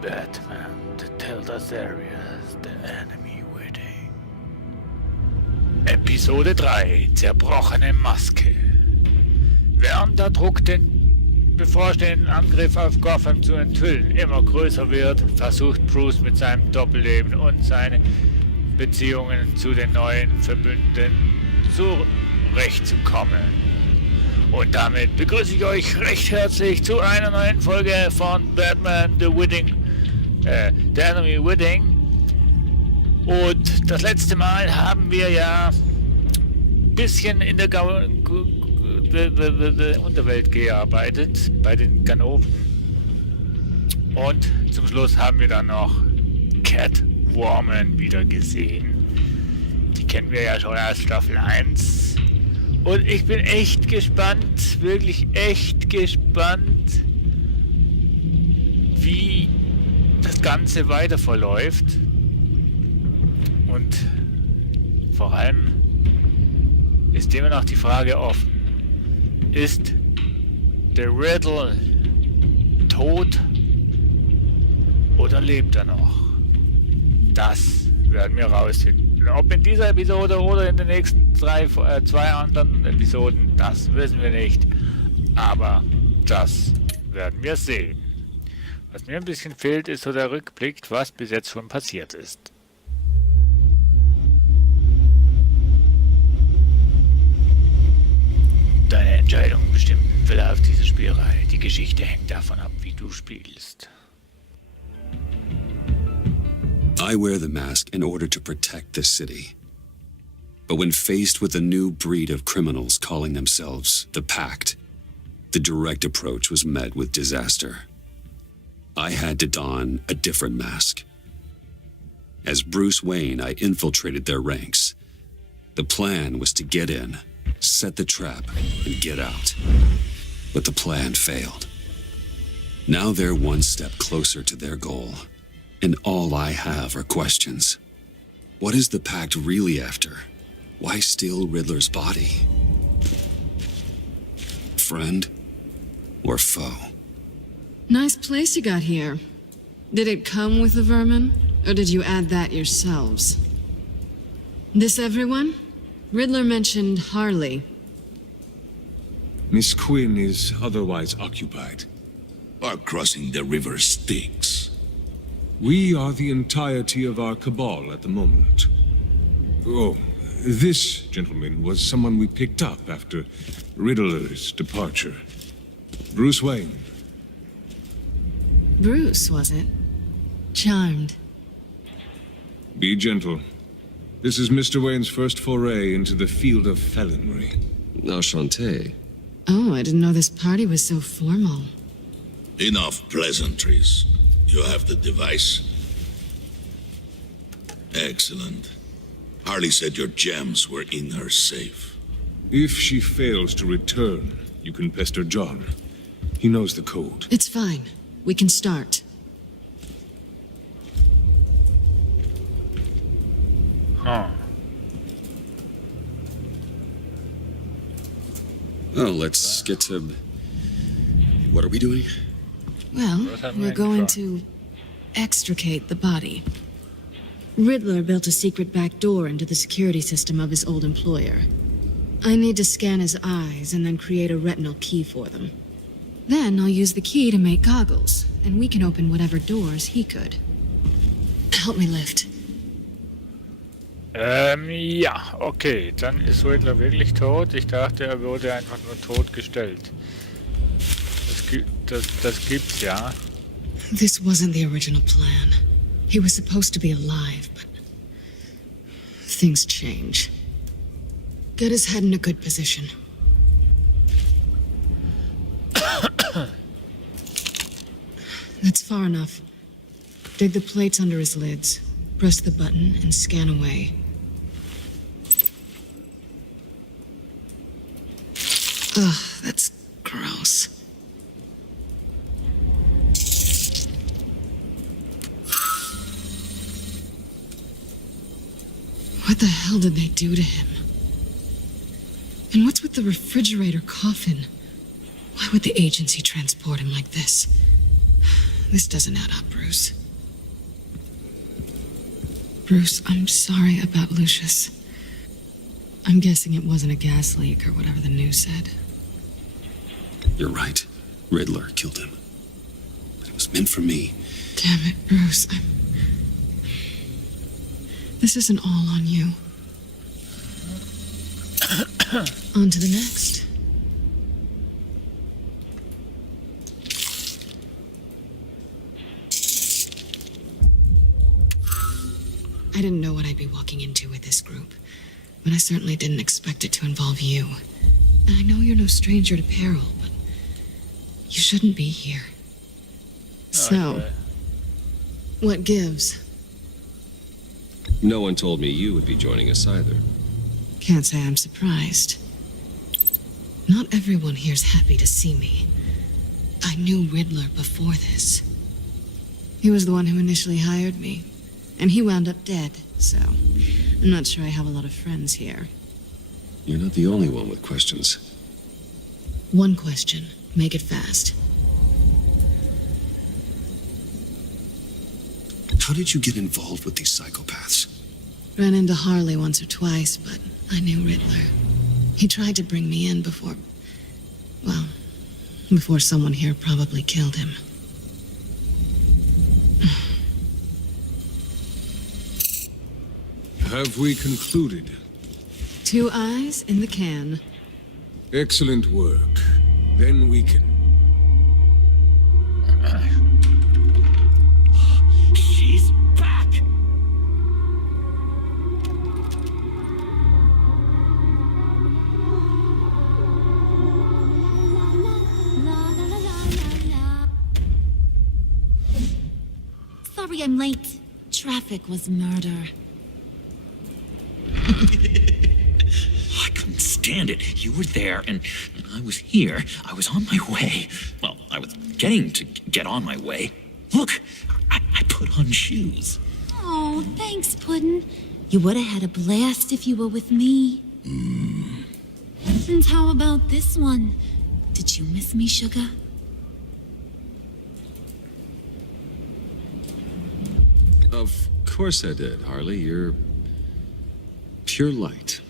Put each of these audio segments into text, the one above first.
Batman, the Telltale Series, the enemy waiting. Episode 3, zerbrochene Maske. Während der Druck, den bevorstehenden Angriff auf Gotham zu enthüllen, immer größer wird, versucht Bruce mit seinem Doppelleben und seinen Beziehungen zu den neuen Verbündeten zurechtzukommen. Und damit begrüße ich euch recht herzlich zu einer neuen Folge von Batman, the Enemy Waiting. Und das letzte Mal haben wir ja ein bisschen in der Unterwelt gearbeitet, bei den Ganoven. Und zum Schluss haben wir dann noch Catwoman wieder gesehen. Die kennen wir ja schon aus Staffel 1. Und ich bin echt gespannt, wirklich echt gespannt, wie das Ganze weiter verläuft. Und vor allem ist immer noch die Frage offen, ist der Riddler tot oder lebt er noch? Das werden wir rausfinden. Ob in dieser Episode oder in den nächsten zwei anderen Episoden, das wissen wir nicht. Aber das werden wir sehen. Was mir ein bisschen fehlt, ist so der Rückblick, was bis jetzt schon passiert ist. Deine Entscheidungen bestimmen den Verlauf dieser Spielreihe. Die Geschichte hängt davon ab, wie du spielst. I wear the mask in order to protect the city. But when faced with a new breed of criminals calling themselves the Pact, the direct approach was met with disaster. I had to don a different mask. As Bruce Wayne, I infiltrated their ranks. The plan was to get in, set the trap, and get out. But the plan failed. Now they're one step closer to their goal. And all I have are questions. What is the Pact really after? Why steal Riddler's body? Friend or foe? Nice place you got here. Did it come with the vermin, or did you add that yourselves? This everyone? Riddler mentioned Harley. Miss Quinn is otherwise occupied. Are crossing the river Styx. We are the entirety of our cabal at the moment. Oh, this gentleman was someone we picked up after Riddler's departure. Bruce Wayne. Bruce, was it? Charmed. Be gentle. This is Mr. Wayne's first foray into the field of felonry. Enchanté. Oh, I didn't know this party was so formal. Enough pleasantries. You have the device. Excellent. Harley said your gems were in her safe. If she fails to return, you can pester John. He knows the code. It's fine. We can start. Huh. Well, let's get to... What are we doing? Well, we're going to extricate the body. Riddler built a secret back door into the security system of his old employer. I need to scan his eyes and then create a retinal key for them. Then I'll use the key to make goggles, and we can open whatever doors he could. Help me lift. Ja, okay, dann ist Riddler wirklich tot. Ich dachte, er wurde einfach nur totgestellt. Das gibt's ja. This wasn't the original plan. He was supposed to be alive, but things change. Get his head in a good position. That's far enough. Dig the plates under his lids. Press the button and scan away. Ugh, that's gross. What the hell did they do to him? And what's with the refrigerator coffin? Why would the agency transport him like this? This doesn't add up, Bruce. Bruce, I'm sorry about Lucius. I'm guessing it wasn't a gas leak or whatever the news said. You're right. Riddler killed him. But it was meant for me. Damn it, Bruce. This isn't all on you. On to the next. I didn't know what I'd be walking into with this group, but I certainly didn't expect it to involve you. And I know you're no stranger to peril, but you shouldn't be here. So, what gives? No one told me you would be joining us either. Can't say I'm surprised. Not everyone here's happy to see me. I knew Riddler before this. He was the one who initially hired me, and he wound up dead, so I'm not sure I have a lot of friends here. You're not the only one with questions. One question. Make it fast. How did you get involved with these psychopaths? Ran into Harley once or twice, but I knew Riddler. He tried to bring me in before someone here probably killed him. Have we concluded? 2 eyes in the can. Excellent work. Then we can... She's back! Sorry I'm late. Traffic was murder. I couldn't stand it. You were there, and I was here. I was on my way. Well, I was getting to get on my way. Look, I put on shoes. Oh, thanks, Puddin'. You would have had a blast if you were with me. And how about this one? Did you miss me, sugar? Of course I did, Harley. You're pure light.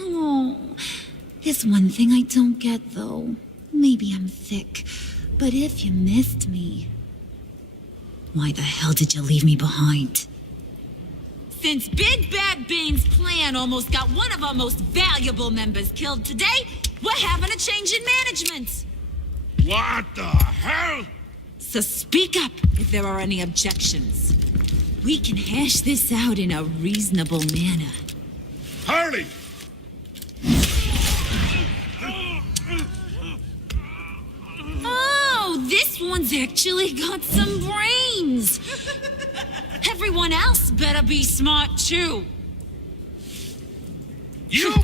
Oh, there's one thing I don't get, though. Maybe I'm thick, but if you missed me, why the hell did you leave me behind? Since Big Bad Bane's plan almost got one of our most valuable members killed today, we're having a change in management. What the hell? So speak up if there are any objections. We can hash this out in a reasonable manner. Harley! Oh, this one's actually got some brains. Everyone else better be smart too. You!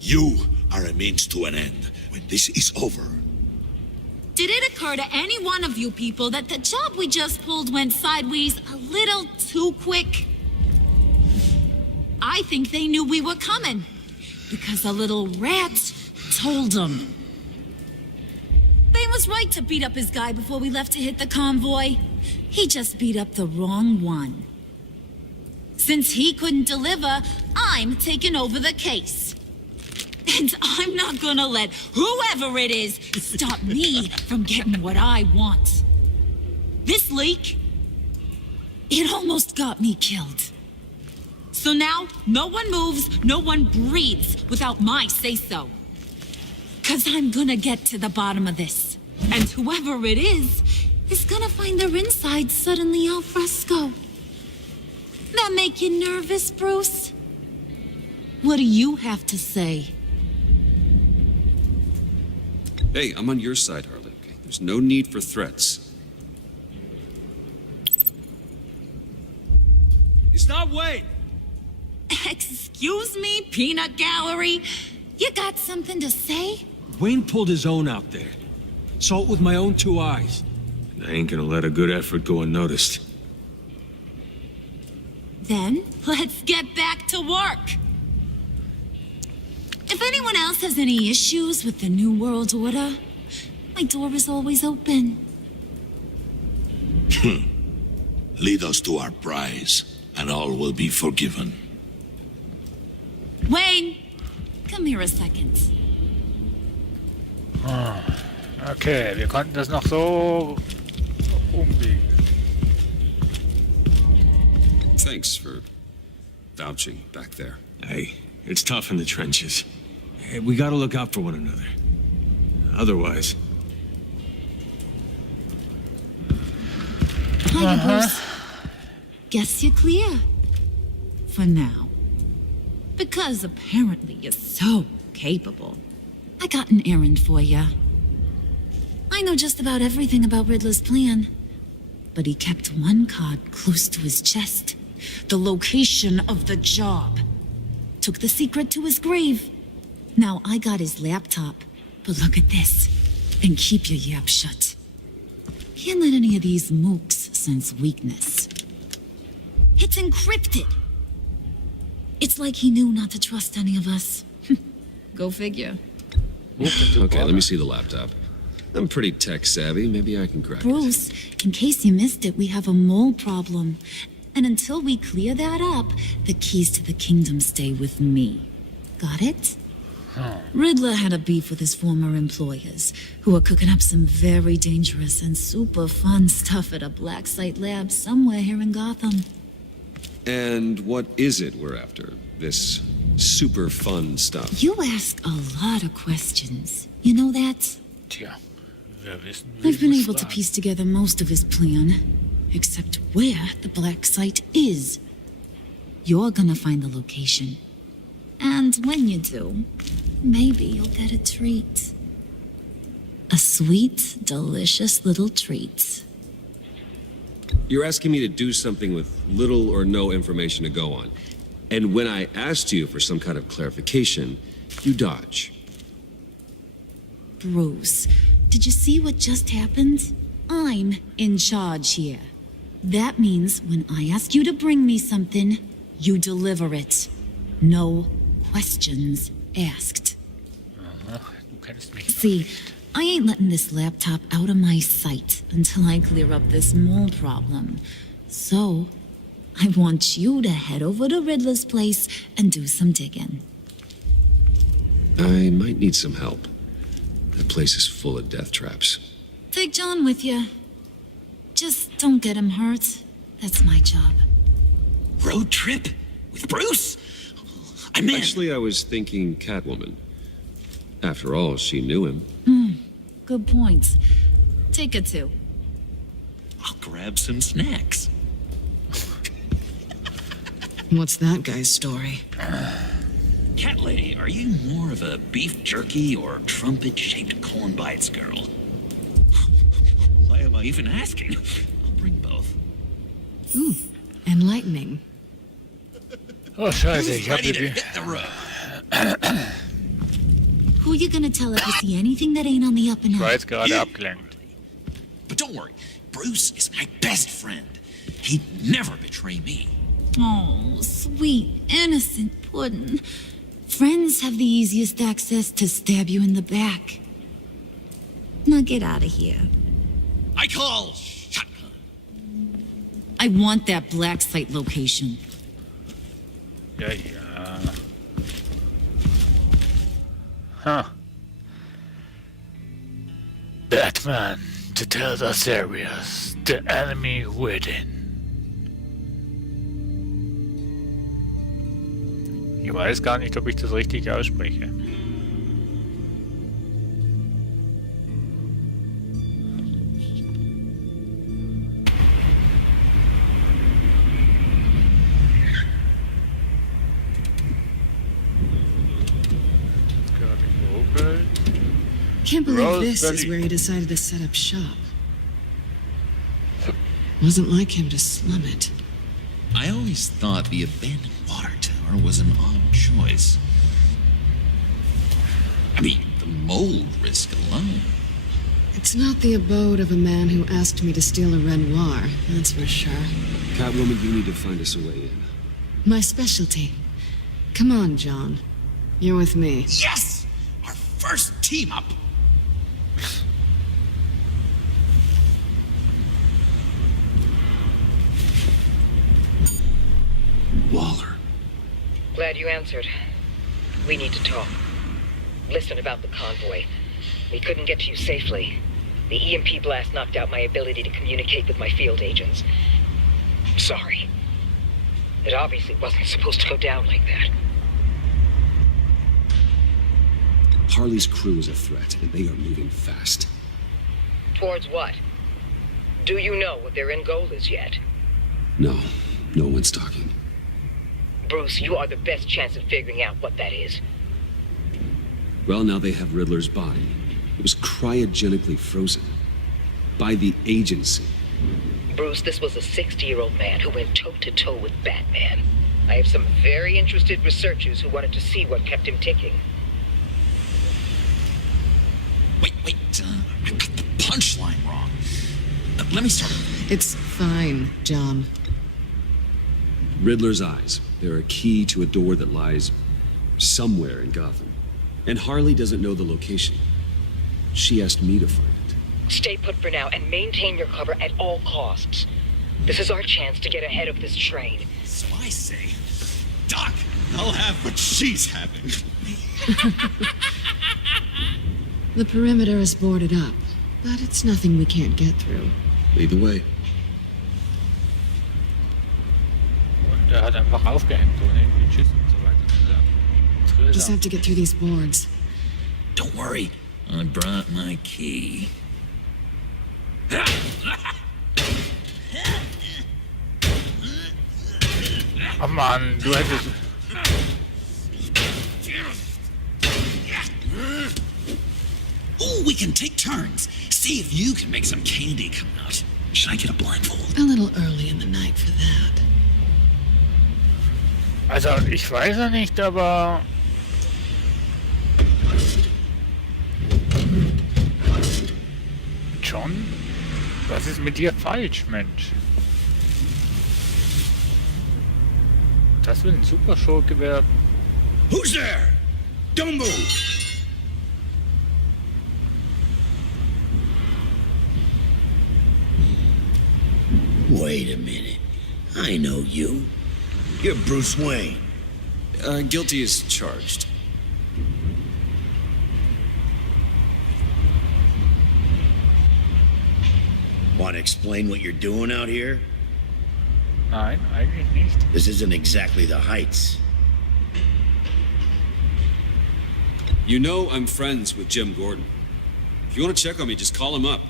You are a means to an end. When this is over, Did it occur to any one of you people that the job we just pulled went sideways a little too quick? I think they knew we were coming, because a little rat told them. Bane was right to beat up his guy before we left to hit the convoy. He just beat up the wrong one. Since he couldn't deliver, I'm taking over the case. And I'm not gonna let whoever it is stop me from getting what I want. This leak, it almost got me killed. So now, no one moves, no one breathes without my say-so. 'Cause I'm gonna get to the bottom of this. And whoever it is gonna find their insides suddenly al fresco. That make you nervous, Bruce? What do you have to say? Hey, I'm on your side, Harley. Okay? There's no need for threats. Stop, wait! Excuse me, peanut gallery? You got something to say? Wayne pulled his own out there. Saw it with my own 2 eyes. I ain't gonna let a good effort go unnoticed. Then, let's get back to work. If anyone else has any issues with the New World Order, I My door is always open. Lead us to our prize, and all will be forgiven. Wayne, come here a second. Okay, wir konnten das noch so umbiegen. Thanks for vouching back there. Hey, it's tough in the trenches. Hey, we gotta look out for one another. Otherwise... Hiya, Bruce. Guess you're clear. For now. Because apparently you're so capable. I got an errand for you. I know just about everything about Riddler's plan. But he kept one card close to his chest. The location of the job. Took the secret to his grave. Now I got his laptop. But look at this. And keep your yap shut. Can't let any of these mooks sense weakness. It's encrypted. It's like he knew not to trust any of us. Go figure. Okay, let me see the laptop. I'm pretty tech savvy. Maybe I can crack it. Bruce, in case you missed it, we have a mole problem. And until we clear that up, the keys to the kingdom stay with me. Got it? Riddler had a beef with his former employers, who are cooking up some very dangerous and super fun stuff at a black site lab somewhere here in Gotham. And what is it we're after? This super fun stuff? You ask a lot of questions. You know that? Tja, wir wissen, I've been able to piece together most of his plan, except where the black site is. You're gonna find the location. And when you do, maybe you'll get a treat. A sweet, delicious little treat. You're asking me to do something with little or no information to go on. And when I asked you for some kind of clarification, you dodge. Bruce, did you see what just happened? I'm in charge here. That means when I ask you to bring me something, you deliver it. No questions asked. Du kennst mich. See, I ain't letting this laptop out of my sight until I clear up this mole problem. So, I want you to head over to Riddler's place and do some digging. I might need some help. That place is full of death traps. Take John with you. Just don't get him hurt. That's my job. Road trip? With Bruce? I'm in. Actually, I was thinking Catwoman. After all, she knew him. Good point. Take it too. I'll grab some snacks. What's that guy's story? Cat lady, are you more of a beef jerky or trumpet-shaped corn bites girl? Why am I even asking? I'll bring both. Ooh, enlightening. Oh, scheiße, ich hab Ready to die... hit the road. Who you gonna tell if you see anything that ain't on the up and Ich war up? jetzt gerade abgelenkt. But don't worry, Bruce is my best friend. He'd never betray me. Oh, sweet, innocent puddin'. Friends have the easiest access to stab you in the back. Now get out of here. I call shotgun. I want that black site location. Ja, ja. Huh. Batman, the Telltale Series, the enemy within. Ich weiß gar nicht, ob ich das richtig ausspreche. Can't believe this is where he decided to set up shop. Wasn't like him to slum it. I always thought the abandoned water tower was an odd choice. I mean, the mold risk alone. It's not the abode of a man who asked me to steal a Renoir, that's for sure. Catwoman, you need to find us a way in. My specialty. Come on, John. You're with me. Yes! Our first team up! Glad you answered. We need to talk. Listen about the convoy. We couldn't get to you safely. The EMP blast knocked out my ability to communicate with my field agents. Sorry. It obviously wasn't supposed to go down like that. Harley's crew is a threat, and they are moving fast. Towards what? Do you know what their end goal is yet? No one's talking. Bruce, you are the best chance of figuring out what that is. Well, now they have Riddler's body. It was cryogenically frozen. By the agency. Bruce, this was a 60-year-old man who went toe-to-toe with Batman. I have some very interested researchers who wanted to see what kept him ticking. Wait, I got the punchline wrong. Let me start over. It's fine, John. Riddler's eyes. They're a key to a door that lies somewhere in Gotham. And Harley doesn't know the location. She asked me to find it. Stay put for now and maintain your cover at all costs. This is our chance to get ahead of this train. So I say, Doc, I'll have what she's having. The perimeter is boarded up, but it's nothing we can't get through. Lead the way. Und er hat einfach aufgehängt, ohne irgendwie Tschüss und so weiter zu sagen. Just have to get through these boards. Don't worry, I brought my key. Oh Mann, du hättest... Oh, we can take turns. See if you can make some candy come out. Should I get a blindfold? A little early in the night for that. Also, ich weiß ja nicht, aber... John? Was ist mit dir falsch, Mensch? Das will ein Super-Schurke werden. Who's there? Don't move! Wait a minute. I know you. You're Bruce Wayne. Guilty as charged. Want to explain what you're doing out here? Nein, eigentlich nicht. This isn't exactly the Heights. You know I'm friends with Jim Gordon. If you want to check on me, just call him up.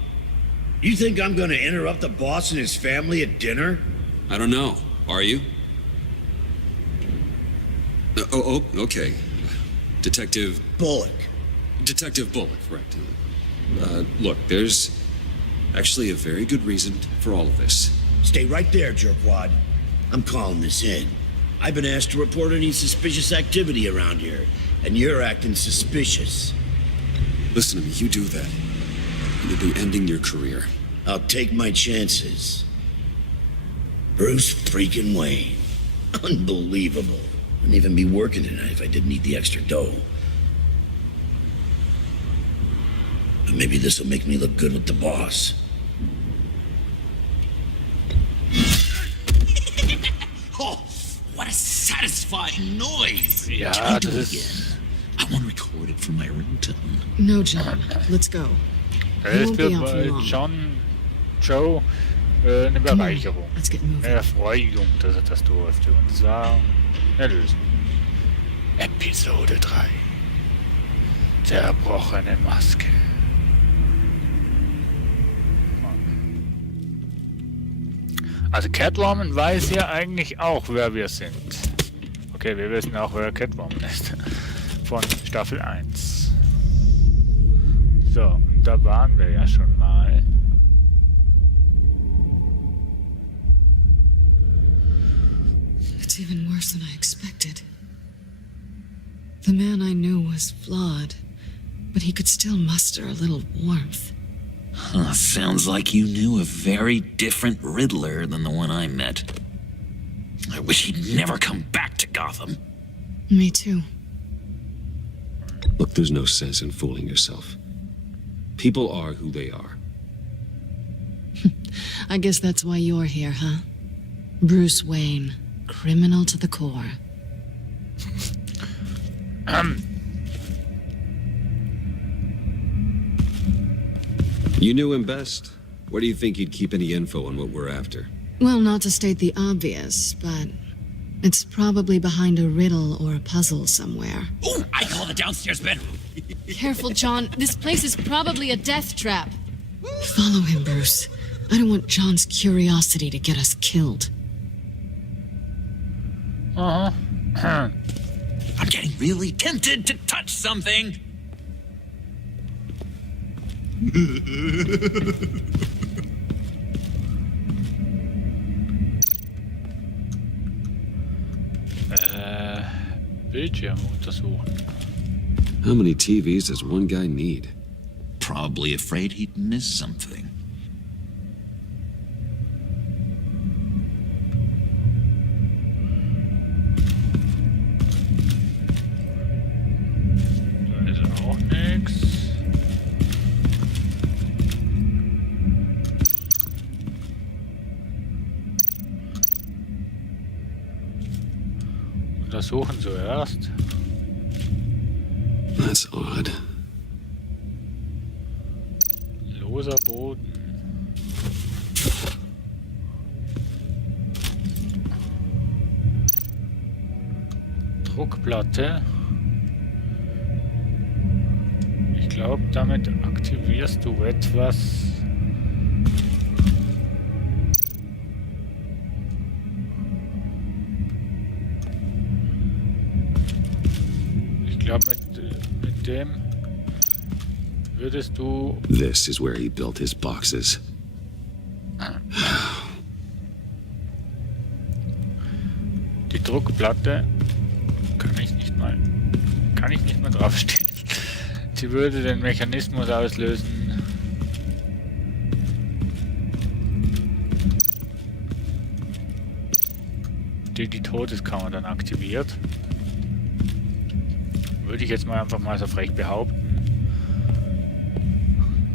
You think I'm gonna interrupt the boss and his family at dinner? I don't know. Are you? Okay. Detective Bullock. Detective Bullock, right. Look, there's actually a very good reason for all of this. Stay right there, jerkwad. I'm calling this in. I've been asked to report any suspicious activity around here, and you're acting suspicious. Listen to me, you do that, and you'll be ending your career. I'll take my chances. Bruce freaking Wayne. Unbelievable. Wouldn't even be working tonight if I didn't need the extra dough. But maybe this'll make me look good with the boss. Oh, what a satisfying noise! Ja, Can I do das it ist... again? I want to record it for my ringtone. No, John. Let's go. Es won't be wird out for bei long. Joe eine Bereicherung. Let's get moving. Eine Erfreuung, dass er das durfte. Und zwar erlösen. Episode 3. Zerbrochene Maske. Also Catwoman weiß ja eigentlich auch, wer wir sind. Okay, wir wissen auch, wer Catwoman ist. Von Staffel 1. So, und da waren wir ja schon mal. It's even worse than I expected. The man I knew was flawed, but he could still muster a little warmth. Huh, sounds like you knew a very different Riddler than the one I met. I wish he'd never come back to Gotham. Me too. Look, there's no sense in fooling yourself. People are who they are. I guess that's why you're here, huh? Bruce Wayne, criminal to the core. You knew him best. Where do you think he'd keep any info on what we're after? Well, not to state the obvious, but it's probably behind a riddle or a puzzle somewhere. Oh, I call the downstairs bedroom. Careful, John. This place is probably a death trap. Follow him, Bruce. I don't want John's curiosity to get us killed. I'm getting really tempted to touch something. Bildschirm untersuchen. How many TVs does one guy need? Probably afraid he'd miss something. Da ist auch nix. Untersuchen zuerst. That's odd. Loser Boden. Druckplatte. Ich glaube, damit aktivierst du etwas. Ich glaube, mit dem würdest du... This is where he built his boxes. Die Druckplatte kann ich nicht mal draufstehen. Sie würde den Mechanismus auslösen. Die Todeskammer dann aktiviert. Würde ich jetzt mal einfach mal so frech behaupten.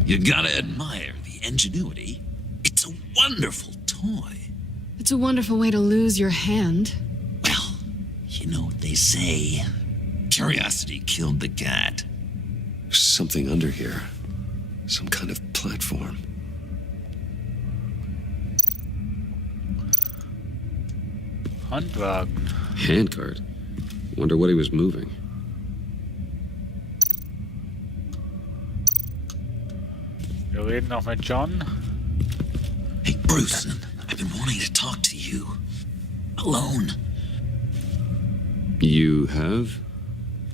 You gotta admire the ingenuity. It's a wonderful toy. It's a wonderful way to lose your hand. Well, you know what they say. Curiosity killed the cat. There's something under here. Some kind of platform. Handwagen. Handcart. Wonder what he was moving. Wir reden noch mit John. Hey, Bruce, I've been wanting to talk to you. Alone. You have?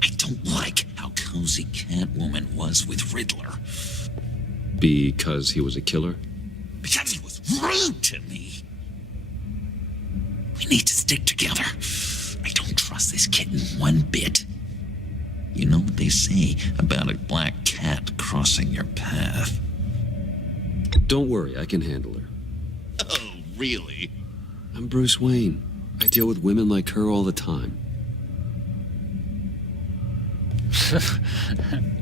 I don't like how cozy Catwoman was with Riddler. Because he was a killer? Because he was rude to me. We need to stick together. I don't trust this kitten one bit. You know what they say about a black cat crossing your path? Don't worry, I can handle her. Oh, really? I'm Bruce Wayne. I deal with women like her all the time.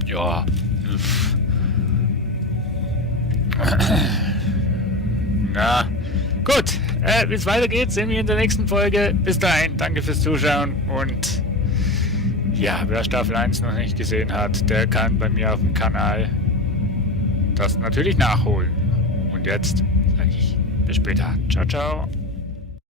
Ja. Na, gut. Wie es weitergeht, sehen wir in der nächsten Folge. Bis dahin, danke fürs Zuschauen und ja, wer Staffel 1 noch nicht gesehen hat, der kann bei mir auf dem Kanal das natürlich nachholen. Und jetzt sage ich bis später. Ciao, ciao.